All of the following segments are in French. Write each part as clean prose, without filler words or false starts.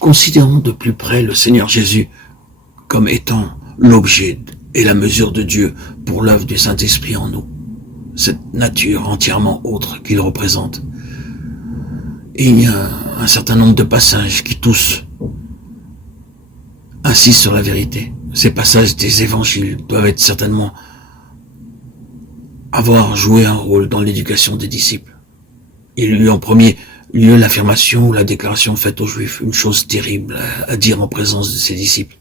Considérons de plus près le Seigneur Jésus comme étant l'objet et la mesure de Dieu pour l'œuvre du Saint-Esprit en nous, cette nature entièrement autre qu'il représente. Et il y a un certain nombre de passages qui tous insistent sur la vérité. Ces passages des évangiles doivent être certainement avoir joué un rôle dans l'éducation des disciples. Il y a eu en premier lieu l'affirmation ou la déclaration faite aux Juifs, une chose terrible à dire en présence de ses disciples.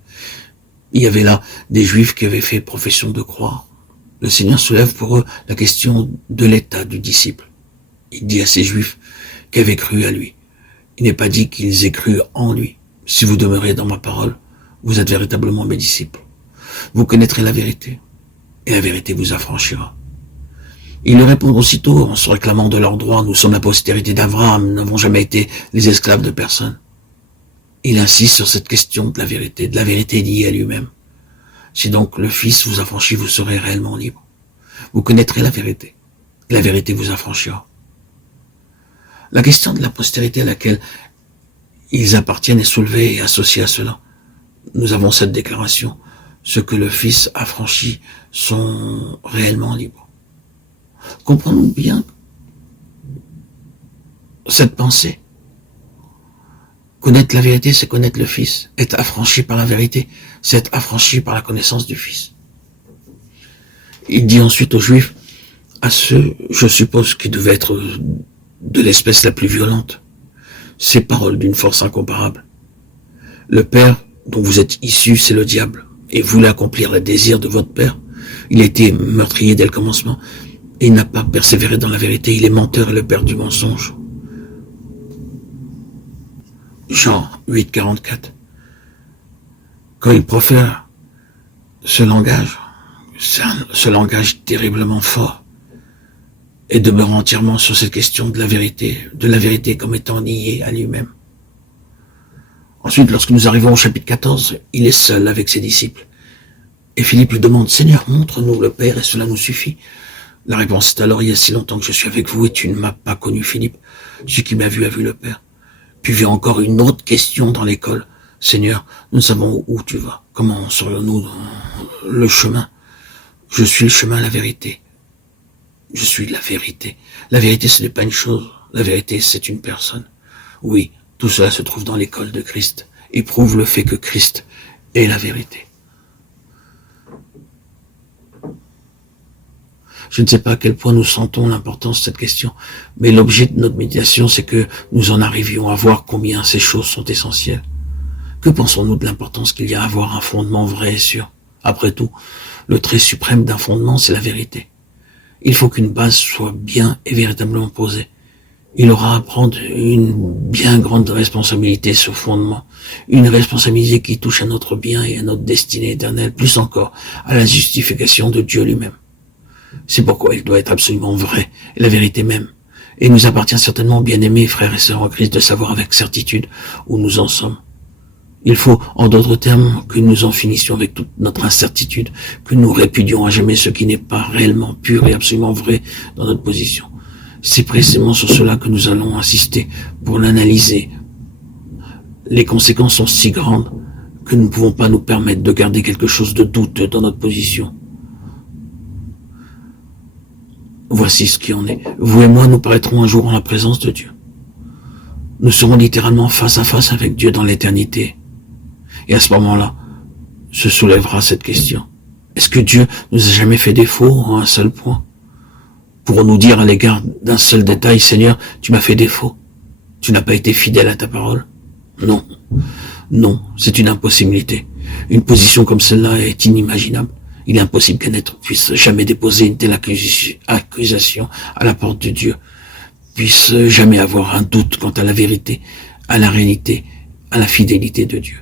Il y avait là des Juifs qui avaient fait profession de croire. Le Seigneur soulève pour eux la question de l'état du disciple. Il dit à ces Juifs qui avaient cru à lui. Il n'est pas dit qu'ils aient cru en lui. Si vous demeurez dans ma parole, vous êtes véritablement mes disciples. Vous connaîtrez la vérité, et la vérité vous affranchira. Ils lui répondent aussitôt en se réclamant de leurs droits. Nous sommes la postérité d'Abraham, nous n'avons jamais été les esclaves de personne. Il insiste sur cette question de la vérité liée à lui-même. Si donc le Fils vous affranchit, vous serez réellement libre. Vous connaîtrez la vérité, et la vérité vous affranchira. La question de la postérité à laquelle ils appartiennent est soulevée et associée à cela. Nous avons cette déclaration. Ceux que le Fils affranchit sont réellement libres. Comprenons bien cette pensée. Connaître la vérité, c'est connaître le Fils. Être affranchi par la vérité, c'est être affranchi par la connaissance du Fils. Il dit ensuite aux Juifs, à ceux, je suppose, qui devaient être de l'espèce la plus violente, ces paroles d'une force incomparable. Le Père dont vous êtes issus, c'est le diable, et voulait accomplir le désir de votre Père. Il a été meurtrier dès le commencement, et il n'a pas persévéré dans la vérité, il est menteur et le père du mensonge. Jean 8, 44. Quand il profère ce langage terriblement fort, et demeure entièrement sur cette question de la vérité comme étant liée à lui-même. Ensuite, lorsque nous arrivons au chapitre 14, il est seul avec ses disciples. Et Philippe lui demande, Seigneur, montre-nous le Père et cela nous suffit. La réponse est alors, il y a si longtemps que je suis avec vous et tu ne m'as pas connu, Philippe. Celui qui m'a vu a vu le Père. Puis vient encore une autre question dans l'école. Seigneur, nous savons où tu vas. Comment serions-nous dans le chemin? Je suis le chemin, la vérité. Je suis la vérité. La vérité, ce n'est pas une chose. La vérité, c'est une personne. Oui, tout cela se trouve dans l'école de Christ et prouve le fait que Christ est la vérité. Je ne sais pas à quel point nous sentons l'importance de cette question, mais l'objet de notre méditation, c'est que nous en arrivions à voir combien ces choses sont essentielles. Que pensons-nous de l'importance qu'il y a à avoir un fondement vrai et sûr? Après tout, le trait suprême d'un fondement, c'est la vérité. Il faut qu'une base soit bien et véritablement posée. Il aura à prendre une bien grande responsabilité, ce fondement. Une responsabilité qui touche à notre bien et à notre destinée éternelle, plus encore à la justification de Dieu lui-même. C'est pourquoi il doit être absolument vrai, et la vérité même. Et il nous appartient certainement, bien-aimés frères et sœurs en Christ, de savoir avec certitude où nous en sommes. Il faut, en d'autres termes, que nous en finissions avec toute notre incertitude, que nous répudions à jamais ce qui n'est pas réellement pur et absolument vrai dans notre position. C'est précisément sur cela que nous allons insister pour l'analyser. Les conséquences sont si grandes que nous ne pouvons pas nous permettre de garder quelque chose de douteux dans notre position. Voici ce qui en est. Vous et moi, nous paraîtrons un jour en la présence de Dieu. Nous serons littéralement face à face avec Dieu dans l'éternité. Et à ce moment-là, se soulèvera cette question. Est-ce que Dieu nous a jamais fait défaut en un seul point? Pourrons-nous dire à l'égard d'un seul détail, Seigneur, tu m'as fait défaut? Tu n'as pas été fidèle à ta parole? Non. Non, c'est une impossibilité. Une position comme celle-là est inimaginable. Il est impossible qu'un être puisse jamais déposer une telle accusation à la porte de Dieu, puisse jamais avoir un doute quant à la vérité, à la réalité, à la fidélité de Dieu.